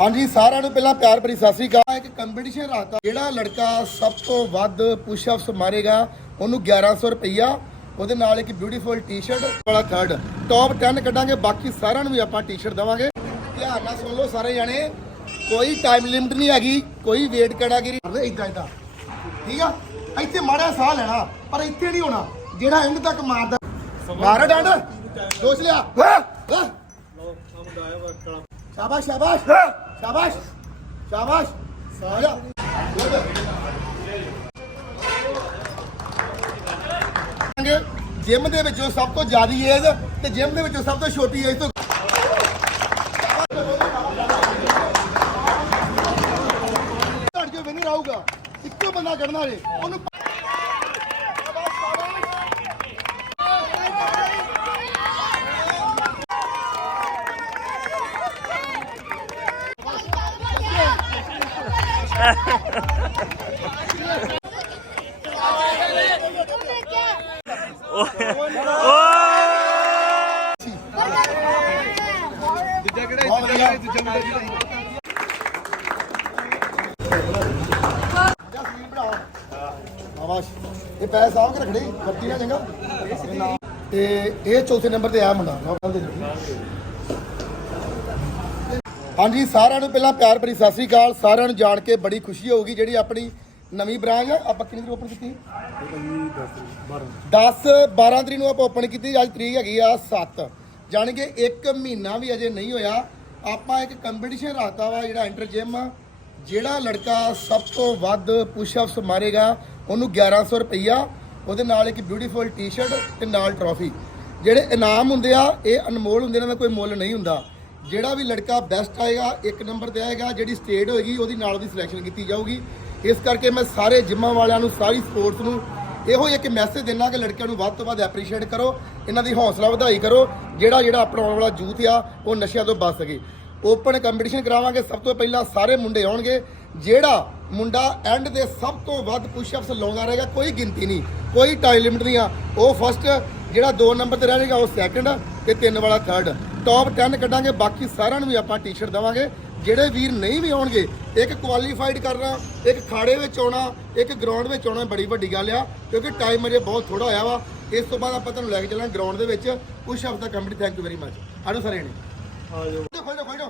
ਹਾਂਜੀ, ਸਾਰਿਆਂ ਨੂੰ ਪਹਿਲਾਂ ਪਿਆਰ ਭਰੀ ਸਤਿ ਸ੍ਰੀ ਅਕਾਲ। ਇੱਕ ਕੰਪੀਟੀਸ਼ਨ ਰੱਖਤਾ ਜਿਹੜਾ ਲੜਕਾ ਸਭ ਤੋਂ ਵੱਧ ਪੁਸ਼-ਅਪਸ ਮਾਰੇਗਾ, ਉਹਨੂੰ 1100 ਰੁਪਈਆ। ਉਹਦੇ ਨਾਲ ਇੱਕ ਬਿਊਟੀਫੁਲ ਟੀ-ਸ਼ਰਟ ਵਾਲਾ ਥਰਡ ਟੌਪ 10 ਕੱਢਾਂਗੇ, ਬਾਕੀ ਸਾਰਿਆਂ ਨੂੰ ਵੀ ਆਪਾਂ ਟੀ-ਸ਼ਰਟ ਦੇਵਾਂਗੇ। ਧਿਆਨ ਨਾਲ ਸੁਣ ਲਓ ਸਾਰੇ ਜਾਣੇ। ਕੋਈ ਟਾਈਮ ਲਿਮਟ ਨਹੀਂ ਹੈਗੀ, ਕੋਈ ਵੇਟ ਕਰਾਗਿਰੀ ਇਦਾਂ ਇਦਾਂ ਠੀਕ ਆ? ਇੱਥੇ ਮਾੜਾ ਸਾਹ ਲੈਣਾ, ਪਰ ਇੱਥੇ ਨਹੀਂ ਹੋਣਾ। ਜਿਹੜਾ ਐਂਡ ਤੱਕ ਮਾਰਦਾ। ਮਾਰ ਡੰਡ ਸੋਚ ਲਿਆ। ਵਾਹ ਵਾਹ ਸ਼ਾਬਾਸ਼ ਸ਼ਾਬਾਸ਼। ਸ਼ਾਬਾਸ਼ ਸ਼ਾਬਾਸ਼ ਸਾਰਾ ਜਿਮ ਦੇ ਵਿੱਚੋਂ ਸਭ ਤੋਂ ਜ਼ਿਆਦਾ ਏਜ ਤੇ ਜਿਮ ਦੇ ਵਿੱਚੋਂ ਸਭ ਤੋਂ ਛੋਟੀ ਏਜ ਤੋਂ ਘੜ ਕੇ ਵਿਨਰ ਆਊਗਾ ਇੱਕੋ ਬੰਦਾ ਕੱਢਣਾ ਰੇ ਉਹਨੂੰ ਬਹੁਤ ਵਧੀਆ ਜਾ ਸੀਲ ਬਣਾ ਆਵਾਸ਼ ਇਹ ਪੈਸੇ ਸਾਂਭ ਕੇ ਰੱਖਣੇ ਬੱਤੀ ਨਾ ਚੰਗਾ। ਤੇ ਇਹ ਚੌਥੇ ਨੰਬਰ ਤੇ ਆਇਆ ਮੁੰਡਾ। ਹਾਂਜੀ, ਸਾਰਿਆਂ ਨੂੰ ਪਹਿਲਾਂ ਪਿਆਰ ਭਰੀ ਸਤਿ ਸ੍ਰੀ ਅਕਾਲ। ਸਾਰਿਆਂ ਨੂੰ ਜਾਣ ਕੇ ਬੜੀ ਖੁਸ਼ੀ ਹੋਊਗੀ, ਜਿਹੜੀ ਆਪਣੀ ਨਵੀਂ ਬ੍ਰਾਂਚ ਆ ਆਪਾਂ ਕਿੰਨੀ ਤਰੀਕ ਓਪਨ ਕੀਤੀ? 10 12 ਤਰੀਕ ਨੂੰ ਆਪਾਂ ਓਪਨ ਕੀਤੀ ਅੱਜ ਤਰੀਕ ਹੈਗੀ ਆ 7 ਜਾਣੀ ਕਿ 1 ਮਹੀਨਾ ਵੀ ਅਜੇ ਨਹੀਂ ਹੋਇਆ। ਆਪਾਂ ਇੱਕ ਕੰਪੀਟੀਸ਼ਨ ਰੱਖਤਾ ਵਾ ਜਿਹੜਾ ਇੰਟਰ ਜਿਮ ਜਿਹੜਾ ਲੜਕਾ ਸਭ ਤੋਂ ਵੱਧ ਪੁਸ਼-ਅਪਸ ਮਾਰੇਗਾ ਉਹਨੂੰ 1100 ਰੁਪਈਆ ਉਹਦੇ ਨਾਲ ਇੱਕ ਬਿਊਟੀਫੁਲ ਟੀ-ਸ਼ਰਟ ਤੇ ਨਾਲ ਟਰੋਫੀ ਜਿਹੜੇ ਇਨਾਮ ਹੁੰਦੇ ਆ ਇਹ ਅਨਮੋਲ ਹੁੰਦੇ ਨੇ ਦਾ ਕੋਈ ਮੁੱਲ ਨਹੀਂ ਹੁੰਦਾ। ਜਿਹੜਾ ਵੀ ਲੜਕਾ ਬੈਸਟ ਆਏਗਾ ਇੱਕ ਨੰਬਰ ਤੇ ਆਏਗਾ ਜਿਹੜੀ ਸਟੇਟ ਹੋਏਗੀ ਉਹਦੀ ਨਾਲ ਉਹਦੀ ਸਿਲੈਕਸ਼ਨ ਕੀਤੀ ਜਾਊਗੀ। ਇਸ ਕਰਕੇ ਮੈਂ ਸਾਰੇ ਜਿੰਮਾਂ ਵਾਲਿਆਂ ਨੂੰ, ਸਾਰੀ ਸਪੋਰਟਸ ਨੂੰ ਇਹੋ ਹੀ ਇੱਕ ਮੈਸੇਜ ਦੇਣਾ ਕਿ ਲੜਕਿਆਂ ਨੂੰ ਵੱਧ ਤੋਂ ਵੱਧ ਐਪਰੀਸ਼ੀਏਟ ਕਰੋ, ਇਹਨਾਂ ਦੀ ਹੌਸਲਾ ਵਧਾਈ ਕਰੋ, ਜਿਹੜਾ ਜਿਹੜਾ ਆਪਣਾ ਆਉਣ ਵਾਲਾ ਯੂਥ ਆ, ਉਹ ਨਸ਼ਿਆਂ ਤੋਂ ਬਚ ਸਕੇ। ਓਪਨ ਕੰਪੀਟੀਸ਼ਨ ਕਰਾਵਾਂਗੇ, ਸਭ ਤੋਂ ਪਹਿਲਾਂ ਸਾਰੇ ਮੁੰਡੇ ਆਉਣਗੇ, ਜਿਹੜਾ ਮੁੰਡਾ ਐਂਡ ਦੇ ਸਭ ਤੋਂ ਵੱਧ ਪੁਸ਼-ਅਪਸ ਲਾਉਂਦਾ ਰਹੇਗਾ, ਕੋਈ ਗਿਣਤੀ ਨਹੀਂ, ਕੋਈ ਟਾਈਮ ਲਿਮਟ ਨਹੀਂ ਆ। ਉਹ ਫਸਟ ਜਿਹੜਾ 2 ਨੰਬਰ ਤੇ ਰਹੇਗਾ ਉਹ ਸੈਕੰਡ ਤੇ 3 ਵਾਲਾ ਥਰਡ ਟੌਪ 10 ਕੱਢਾਂਗੇ, ਬਾਕੀ ਸਾਰਿਆਂ ਨੂੰ ਵੀ ਆਪਾਂ ਟੀ-ਸ਼ਰਟ ਦੇਵਾਂਗੇ। ਜਿਹੜੇ ਵੀਰ ਨਹੀਂ ਵੀ ਆਉਣਗੇ ਇੱਕ ਕੁਆਲੀਫਾਈਡ ਕਰਨਾ ਇੱਕ ਖਾੜੇ ਵਿੱਚ ਆਉਣਾ ਇੱਕ ਗਰਾਊਂਡ ਵਿੱਚ ਆਉਣਾ ਬੜੀ ਵੱਡੀ ਗੱਲ ਆ ਕਿਉਂਕਿ ਟਾਈਮ ਅਜੇ ਬਹੁਤ ਥੋੜਾ ਹੋਇਆ ਵਾ। ਇਸ ਤੋਂ ਬਾਅਦ ਆਪਾਂ ਤੁਹਾਨੂੰ ਲੈ ਕੇ ਚੱਲਾਂਗੇ ਗਰਾਊਂਡ ਦੇ ਵਿੱਚ। ਅਪ ਦਾ company thank you very much ਆਜੋ ਸਾਰੇ ਨੇ ਆਜੋ। ਖੋਲ ਖੋਲ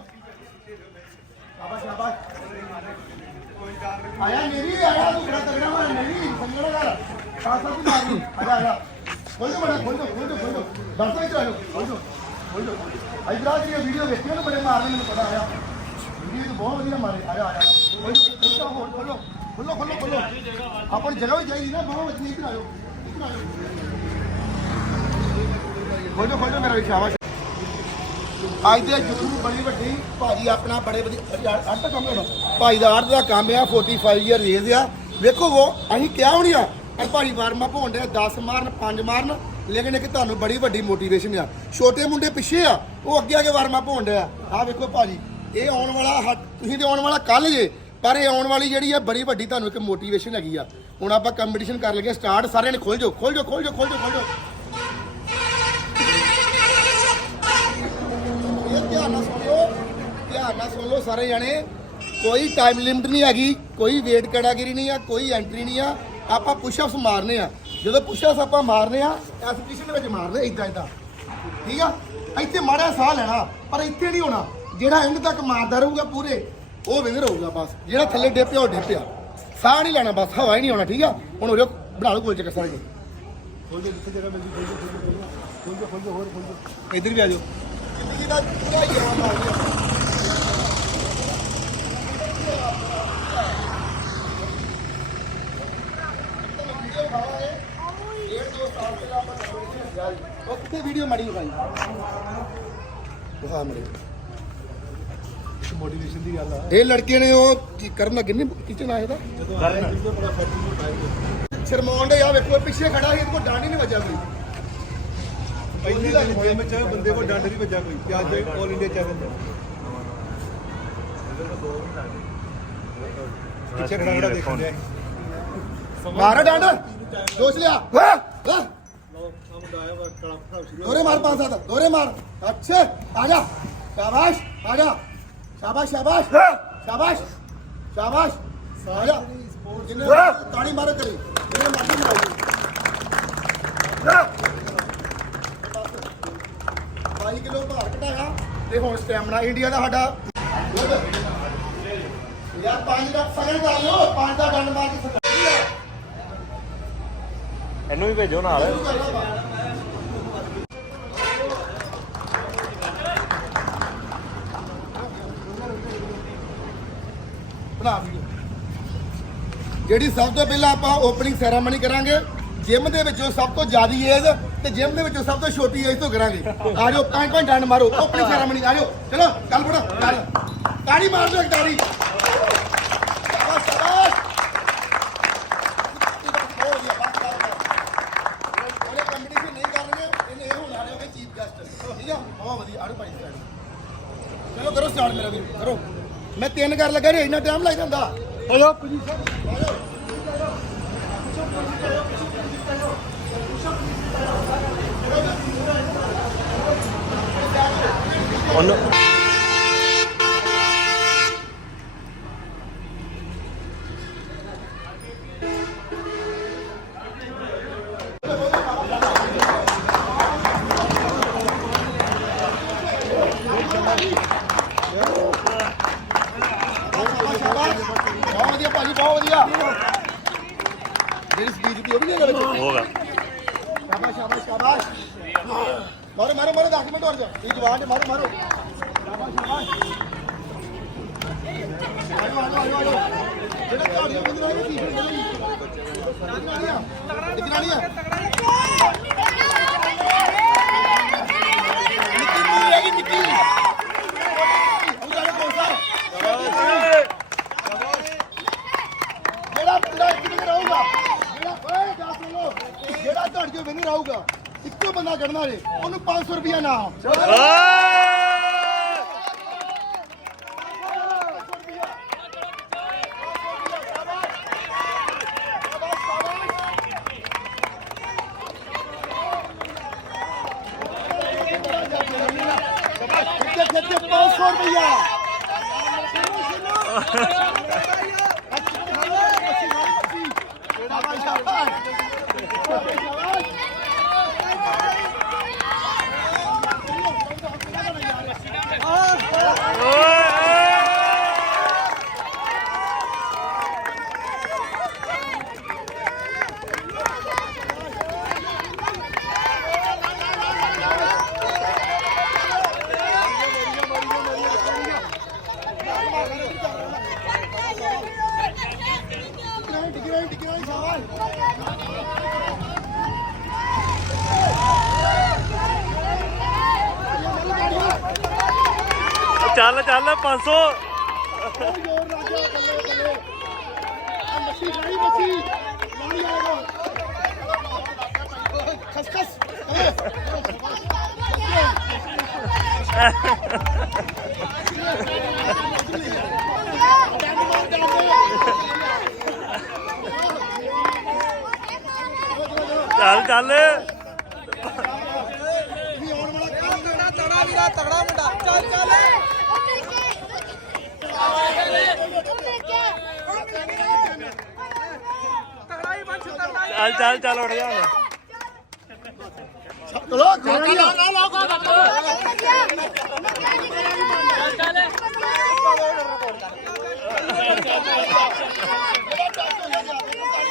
ਆਇਆ ਮੇਰੀ ਆਇਆ ਤੂੰ ਬੜਾ ਤਗੜਾ ਮਾਰ ਮੇਰੀ ਸੰਗੜਾ ਕਰ ਸਾਥ ਸਾਥ ਮਾਰ ਆਜਾ ਆਜਾ ਖੋਲ ਬੜਾ ਖੋਲ ਖੋਲ ਖੋਲ। ਦੱਸੋ ਇੱਧਰ ਆਜੋ ਖੋਲ ਖੋਲ। ਇਧਰ ਦੀ ਵੀਡੀਓ ਵੇਖਿਓ ਨਾ ਬੜੇ ਮਾਰਨੇ ਮੈਨੂੰ ਪਤਾ ਆਇਆ ਵੀਡੀਓ ਬਹੁਤ ਵਧੀਆ ਮਾਰੇ। ਆਜਾ ਆਜਾ ਖੋਲ ਦੋ ਹੋਰ ਖੋਲੋ ਖੋਲੋ ਖੋਲੋ ਖੋਲੋ। ਆਪਣੀ ਜਗ੍ਹਾ ਵੀ ਚਾਹੀਦੀ ਨਾ ਬਹੁਤ ਵਧੀਆ ਇੱਧਰ ਆਜੋ ਇੱਧਰ ਆਜੋ ਖੋਲ ਦੋ ਮੇਰਾ ਵੀ ਅੱਜ ਦੇ ਯੁੱਗ ਨੂੰ ਬੜੀ ਵੱਡੀ, ਭਾਜੀ ਆਪਣਾ ਬੜੇ ਵਧੀਆ ਆਰਟ ਕੰਮ ਹੋਣਾ ਭਾਈ ਦਾ ਆਰਟ ਦਾ ਕੰਮ ਆ 45 ਇਅਰ ਏਜ ਆ। ਵੇਖੋ ਉਹ ਅਸੀਂ ਕਿਹਾ ਹੋਣੀ ਆ। ਪਰ ਭਾਜੀ ਵਾਰਮ ਅਪ ਹੋਣ ਡਿਆ 10 ਮਾਰਨ 5 ਮਾਰਨ, ਲੇਕਿਨ ਇੱਕ ਤੁਹਾਨੂੰ ਬੜੀ ਵੱਡੀ ਮੋਟੀਵੇਸ਼ਨ ਆ। ਛੋਟੇ ਮੁੰਡੇ ਪਿੱਛੇ ਆ, ਉਹ ਅੱਗੇ ਅੱਗੇ ਵਾਰਮ ਅਪ ਹੋਣ ਡਿਆ ਆ। ਵੇਖੋ ਭਾਜੀ। ਇਹ ਆਉਣ ਵਾਲਾ ਹ- ਤੁਸੀਂ ਤੇ ਆਉਣ ਵਾਲਾ ਕੱਲ ਜੇ, ਪਰ ਇਹ ਆਉਣ ਵਾਲੀ ਜਿਹੜੀ ਆ, ਬੜੀ ਵੱਡੀ ਤੁਹਾਨੂੰ ਇੱਕ ਮੋਟੀਵੇਸ਼ਨ ਹੈਗੀ ਆ। ਹੁਣ ਆਪਾਂ ਕੰਪੀਟੀਸ਼ਨ ਕਰ ਲਗੇ ਸਟਾਰਟ ਸਾਰਿਆਂ ਨੇ ਖੋਲ ਜਾਓ ਖੋਲ ਜਾਓ ਖੋਲ ਜਾਓ ਖੋਲ ਜਾਓ ਖੋਲ ਜਾਓ। ਇਹ ਧਿਆਨ ਨਾਲ ਸੁਣਿਓ, ਧਿਆਨ ਨਾਲ ਸੁਣ ਲਓ ਸਾਰੇ ਜਾਣੇ। ਕੋਈ ਟਾਈਮ ਲਿਮਟ ਨਹੀਂ ਹੈਗੀ, ਕੋਈ ਵੇਟ ਕੈਟਾਗਰੀ ਨਹੀਂ ਆ, ਕੋਈ ਐਂਟਰੀ ਨਹੀਂ ਆ। ਆਪਾਂ ਪੁਸ਼-ਅਪਸ ਮਾਰਨੇ ਆ। ਜਦੋਂ ਪੁਸ਼-ਅਪਸ ਆਪਾਂ ਮਾਰਨੇ ਆ ਇਸ ਪੋਜੀਸ਼ਨ ਵਿੱਚ ਮਾਰਨੇ ਇਦਾਂ ਇਦਾਂ ਠੀਕ ਆ? ਇੱਥੇ ਮਾੜਾ ਸਾਹ ਲੈਣਾ, ਪਰ ਇੱਥੇ ਨਹੀਂ ਹੋਣਾ। ਜਿਹੜਾ ਐਂਡ ਤੱਕ ਮਾਰਦਾ ਰਹੂਗਾ ਪੂਰੇ ਉਹ ਵਿਨਰ ਹੋਊਗਾ ਬਸ। ਜਿਹੜਾ ਥੱਲੇ ਡਿੱਪਿਆ ਉਹ ਡਿੱਪਿਆ ਸਾਹ ਨਹੀਂ ਲੈਣਾ ਬਸ ਹਵਾ ਹੀ ਨਹੀਂ ਆਉਣਾ ਠੀਕ ਆ? ਹੁਣ ਹੋ ਬਣਾ ਲਓ ਗੋਲ ਚੱਕਰ ਸਾਰੇ ਖੋਲ ਜੋ ਜਿੱਥੇ ਜਗ੍ਹਾ ਮਿਲਦੀ ਖੋਲ ਜੋ ਖੋਲ ਹੋਰ ਇੱਧਰ ਵੀ ਆ ਜਾਓ ਜ਼ਿੰਦਗੀ ਦਾ ਪੂਰਾ ਹੀ ਗਿਆਨ ਆ ਗਿਆ ਉਹ ਕਿੱਥੇ ਵੀਡੀਓ ਮਾੜੀ ਵਿਖਾਈ ਦਿਖਾ ਮੜੇ ਮੋਟੀਵੇਸ਼ਨ ਦੀ ਗੱਲ ਆ। ਇਹ ਲੜਕੇ ਨੇ ਉਹ ਕੀ ਕਰਨ ਲੱਗੇ? ਨੇ ਕਿਚਨ ਆਏ ਦਾ ਜਦੋਂ ਆਇਆ ਜਦੋਂ ਬੜਾ ਫੈਕਟਰੀ ਨੂੰ ਟਾਈਮ ਸ਼ਰਮਾਉਣ ਦੇ ਆ ਵੇਖੋ ਪਿੱਛੇ ਖੜਾ ਸੀ ਇਹਦੇ ਕੋਲ ਡਾਂਡੀ ਨਹੀਂ ਵੱਜਾ ਕੋਈ। ਪਹਿਲੇ ਦਿਨ ਜਿਮ ਚ ਬੰਦੇ ਕੋ ਡੰਡ ਨਹੀਂ ਵੱਜਾ ਕੋਈ ਤੇ ਅੱਜ ਆਲ ਇੰਡੀਆ ਚੈਲੰਜ ਪਿੱਛੇ ਖੜਾ ਖੜਾ ਦੇਖਣ ਡਿਆ ਮਾਰਾ ਡਾਂਡ। ਦੋਸ਼ ਲਿਆ। ਕਲਾ ਫੜਾ ਸ਼ੁਰੂ ਦੋਰੇ ਮਾਰ ਪੰਜ ਸੱਤ। ਦੋਰੇ ਮਾਰ। ਅੱਛੇ। ਆ ਜਾ। ਸ਼ਾਬਾਸ਼। ਆ ਜਾ। ਸ਼ਾਬਾਸ਼ ਸ਼ਾਬਾਸ਼। ਸ਼ਾਬਾਸ਼ ਸ਼ਾਬਾਸ਼। ਸਾਰਾ ਤਾੜੀ ਮਾਰੋ ਕਰੀ ਜਿੰਨੇ ਮਰਜ਼ੀ ਮਾਰੋ। ਬਾਈ ਕਿਲੋ ਭਾਰ ਘਟਾਇਆ। ਤੇ ਹੁਣ ਸਟੈਮਨਾ ਇੰਡੀਆ ਦਾ ਸਾਡਾ। ਯਾਰ ਪੰਜ ਦਾ ਸਗਨ ਕਰ ਲਓ। ਪੰਜ ਦਾ ਡੰਡ ਮਾਰ ਕੇ ਇਹਨੂੰ ਵੀ ਭੇਜੋ ਨਾਲ ਬਣਾ ਵੀਡੀਓ ਜਿਹੜੀ ਸਭ ਤੋਂ ਪਹਿਲਾਂ ਆਪਾਂ ਓਪਨਿੰਗ ਸੈਰਾਮਨੀ ਕਰਾਂਗੇ ਜਿਮ ਦੇ ਵਿੱਚੋਂ ਸਭ ਤੋਂ ਜ਼ਿਆਦੀ ਏਜ ਤੇ ਜਿਮ ਦੇ ਵਿੱਚੋਂ ਸਭ ਤੋਂ ਛੋਟੀ ਏਜ ਤੋਂ ਕਰਾਂਗੇ। ਆ ਜਾਓ ਪੰਜ ਪੰਜ ਡੰਡ ਮਾਰੋ ਓਪਨਿੰਗ ਸੈਰਾਮਨੀ ਆ ਜਾਓ ਚਲੋ ਚੱਲ ਫੜੋ ਚੱਲ। ਤਾੜੀ ਮਾਰ ਦਿਓ ਇੱਕ ਤਾੜੀ। ਚਲੋ ਕਰੋ ਸਟਾਰਟ ਮੇਰਾ ਵੀਰ ਕਰੋ। ਮੈਂ ਤਿੰਨ ਕਰ ਲੱਗਾ ਰੇ ਇੰਨਾ ਟਾਈਮ ਲੱਗ ਜਾਂਦਾ। ਹਲੋ ਉਹਨੂੰ ਸ਼ਾਬਾਸ਼ ਸ਼ਾਬਾਸ਼ ਬਹੁਤ ਵਧੀਆ ਭਾਜੀ ਬਹੁਤ ਵਧੀਆ ਜਿਹੜੀ ਸਪੀਡ ਦੀ ਉਹ ਵੀ ਨਹੀਂ ਇਹਦੇ ਵਿੱਚ ਹੋਗਾ ਸ਼ਾਬਾਸ਼ ਸ਼ਾਬਾਸ਼ ਸ਼ਾਬਾਸ਼ ਮਾਰੋ ਮਾਰੋ ਮਾਰੋ 10 ਮਿੰਟ ਹੋਰ ਜਾ ਇਹ ਜਵਾਨ ਨੇ ਮਾਰੋ ਮਾਰੋ ਸ਼ਾਬਾਸ਼ ਸ਼ਾਬਾਸ਼ ਆਜੋ ਆਜੋ ਆਜੋ ਆਜੋ ਜਿਹੜਾ ਤੁਹਾਡੀਆਂ ਬੰਦੀਆਂ ਨੇ ਕੀ ਮਿਲੇਗੀ ਦਿਖਾਣੀਆਂ ਦਿਖਾਣੀਆਂ ਨਿੱਕੀ ਮੂੰਹ ਹੈਗੀ ਨਿੱਕੀ ਉਹਦਾ ਕੋਸਾ ਜਿਹੜਾ ਜਿਹੜਾ ਕਿੰਨੇ ਰਹੂਗਾ ਜਿਹੜਾ ਓਏ ਜਾ ਸੁਣੋ ਜਿਹੜਾ ਤੁਹਾਡੇ ਕੋਲ ਵਿਨਰ ਆਊਗਾ ਇੱਕੋ ਬੰਦਾ ਕੱਢਣਾ ਰੇ ਉਹਨੂੰ 500 ਰੁਪਇਆ ਨਾ ਸ਼ਾਬਾਸ਼ ਸ਼ਾਬਾਸ਼ ਸ਼ਾਬਾਸ਼ ਟਿਕਰਾਈ ਟਿਕਰਾਈ ਟਿਕਰਾਈ ਸ਼ਾਬਾਸ਼ ਚੱਲ ਚੱਲ 500 ਉਹ ਜ਼ੋਰ ਰਾਜਾ ਬੱਲੇ ਬੱਲੇ ਆ ਮੱਛੀ ਖਾਣੀ ਮੱਛੀ ਲਾਣੀ ਆਏਗਾ ਖਸ ਖਸ ਚੱਲ ਚੱਲ ਵੀ ਆਉਣ ਵਾਲਾ ਤਗੜਾ ਤਗੜਾ ਵੀਰਾ ਤਗੜਾ ਮੁੰਡਾ ਚੱਲ ਚੱਲ ਤਗੜਾ ਹੀ ਬੰਚ ਤਗੜਾ ਚੱਲ ਚੱਲ ਚੱਲ ਉੱਠ ਜਾ ਹੁਣ। ਚਲੋ ਖਾਣੀ ਆ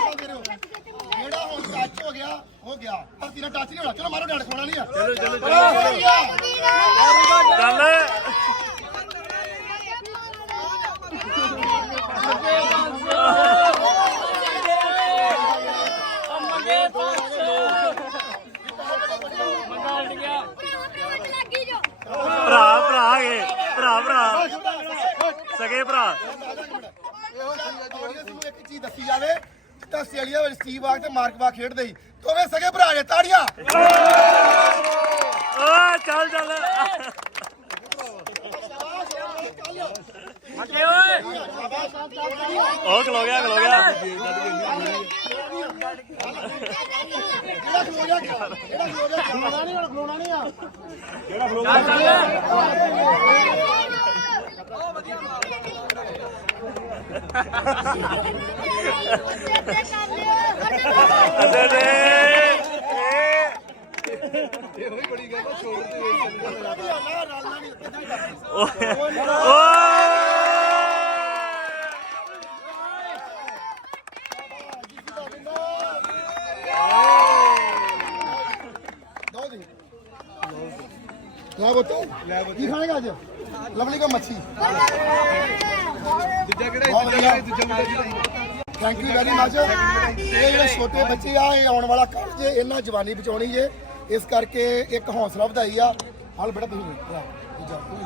ਜਿਹੜਾ ਹੁਣ ਟੱਚ ਹੋ ਗਿਆ ਹੋ ਗਿਆ ਧਰਤੀ ਨਾਲ ਟੱਚ ਨਹੀਂ ਹੋਣਾ ਚਲੋ ਮਾਰੋ ਡਾਂਡ ਖੋਣਾ ਨਹੀਂ ਆ ਚਲੋ। ਚਲੋ ਚੱਲ ਭਰਾ ਭਰਾ ਗਏ ਭਰਾ ਭਰਾ ਸਗੇ ਭਰਾ ਆਡੀਅנס ਨੂੰ ਇੱਕ ਚੀਜ਼ ਦੱਸੀ ਜਾਵੇ ਤਾਂ ਆਸਟ੍ਰੇਲੀਆ ਵਿੱਚ ਸਟੀਵ ਵਾਕ ਤੇ ਮਾਰਕ ਵਾਕ ਖੇਡਦੇ ਸੀ। ਦੋਵੇਂ ਸਗੇ ਭਰਾ ਜੇ ਤਾੜੀਆਂ। ਓ ਚੱਲ ਚੱਲ। ਅੱਗੇ ਓਏ। ਉਹ ਖਲੋ ਗਿਆ ਖਲੋ ਗਿਆ। ਜਿਹੜਾ ਖਲੋ ਗਿਆ ਜਿਹੜਾ ਖਲੋ ਗਿਆ? ਅਦੇ ਇਹ ਹੋਈ ਬੜੀ ਗੱਲ ਆ, ਛੋੜ ਦੇ ਦੋ ਜੀ ਲੈ ਬੋਤੋ ਲੈ ਬੋਤੋ। ਕੀ ਖਾਣੇਗਾ ਅੱਜ ਲਵਲੀ ਕੋ ਮੱਛੀ ਦੂਜਾ ਕਿਹੜਾ ਦੂਜਾ ਮੁੰਡਾ ਜਿਹੜਾ ਥੈਂਕ ਯੂ ਵੈਰੀ ਮਚ ਇਹ ਜਿਹੜੇ ਛੋਟੇ ਬੱਚੇ ਆ ਇਹ ਆਉਣ ਵਾਲਾ ਕੱਲ ਜੇ ਇਹਨਾਂ ਜਵਾਨੀ ਬਚਾਉਣੀ ਜੇ। ਇਸ ਕਰਕੇ ਇੱਕ ਹੌਸਲਾ ਵਧਾਈ ਆ। ਹਾਲ ਬੇਟਾ ਤੁਸੀਂ ਵੀ, ਦੂਜਾ ਤੂੰ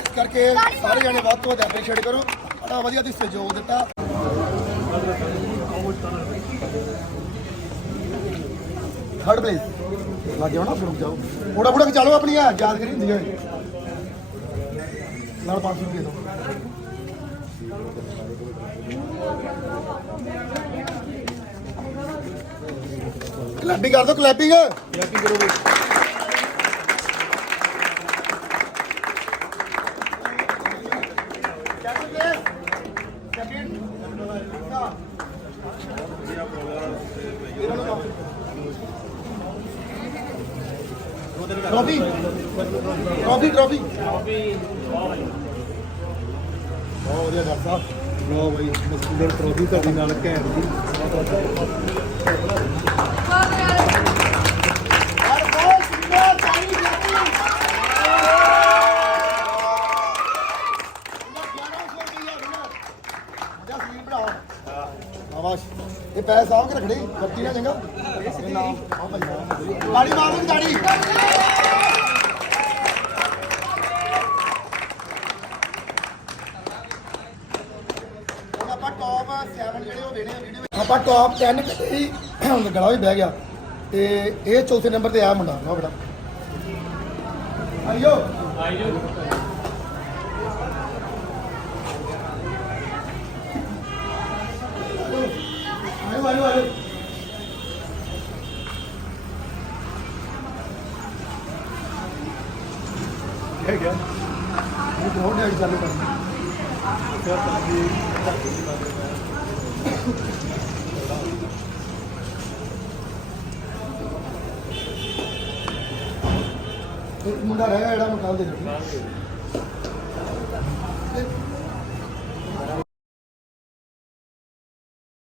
ਇਸ ਕਰਕੇ ਸਾਰੇ ਜਣੇ ਵੱਧ ਤੋਂ ਐਪਰੀਸ਼ੀਏਟ ਕਰੋ। ਬੜਾ ਵਧੀਆ ਤੁਸੀਂ ਸਹਿਯੋਗ ਦਿੱਤਾ। ਥਰਡ ਪਲੇਸ ਲੱਗੇ ਹੋ ਫਿਰ ਜਾਓ। ਫੋਟੋ ਫੋਟੋ ਖਿਚਾ ਆਪਣੀ ਆ ਯਾਦਗਰੀ ਹੁੰਦੀ ਹੈ ਨਾਲ 500 ਰੁਪਏ ਦਿਓ ਕਲੈਪਿੰਗ ਕਰ ਦਿਓ ਕਲੈਪਿੰਗ ਕਰੋ ਬਈ ਟਰੋਫੀ। Trophy trophy. ਬਹੁਤ ਵਧੀਆ ਡਾਕਟਰ ਸਾਹਿਬ। ਲੋ ਬਈ ਮਸਕੂਲਰ ਟਰੋਫੀ ਤੁਹਾਡੇ ਨਾਲ ਘੈਂਟ ਦੀ ਆਵਾਜ਼ ਇਹ ਪੈਸੇ ਸਾਂਭ ਕੇ ਰੱਖੜੇ ਬੱਤੀ ਨਾ ਚੰਗਾ ਗਾੜੀ ਮਾਰ ਲਓ ਗਾੜੀ। ਆਪਾਂ ਟੌਪ 7 ਜਿਹੜੇ ਉਹ ਦੇਣੇ ਆ ਵੀਡੀਓ ਆਪਾਂ ਟੌਪ 10 ਕੱਢੇ ਸੀ ਗਲਾ ਵੀ ਬਹਿ ਗਿਆ। ਤੇ ਇਹ ਚੌਥੇ ਨੰਬਰ ਤੇ ਆਇਆ ਮੁੰਡਾ। ਲਓ ਬੇਟਾ। ਆਇਓ ਆਇਓ ਆਇਓ ਆਇਓ। ਹੈ, ਇਹ ਬਹੁਤ ਡੈਡੀ ਚਾਲੂ ਕਰ ਇੱਕ ਮੁੰਡਾ ਰਹਿ ਗਿਆ ਜਿਹੜਾ ਮੈਂ ਕੱਲ ਦੇ ਦਿੱਤਾ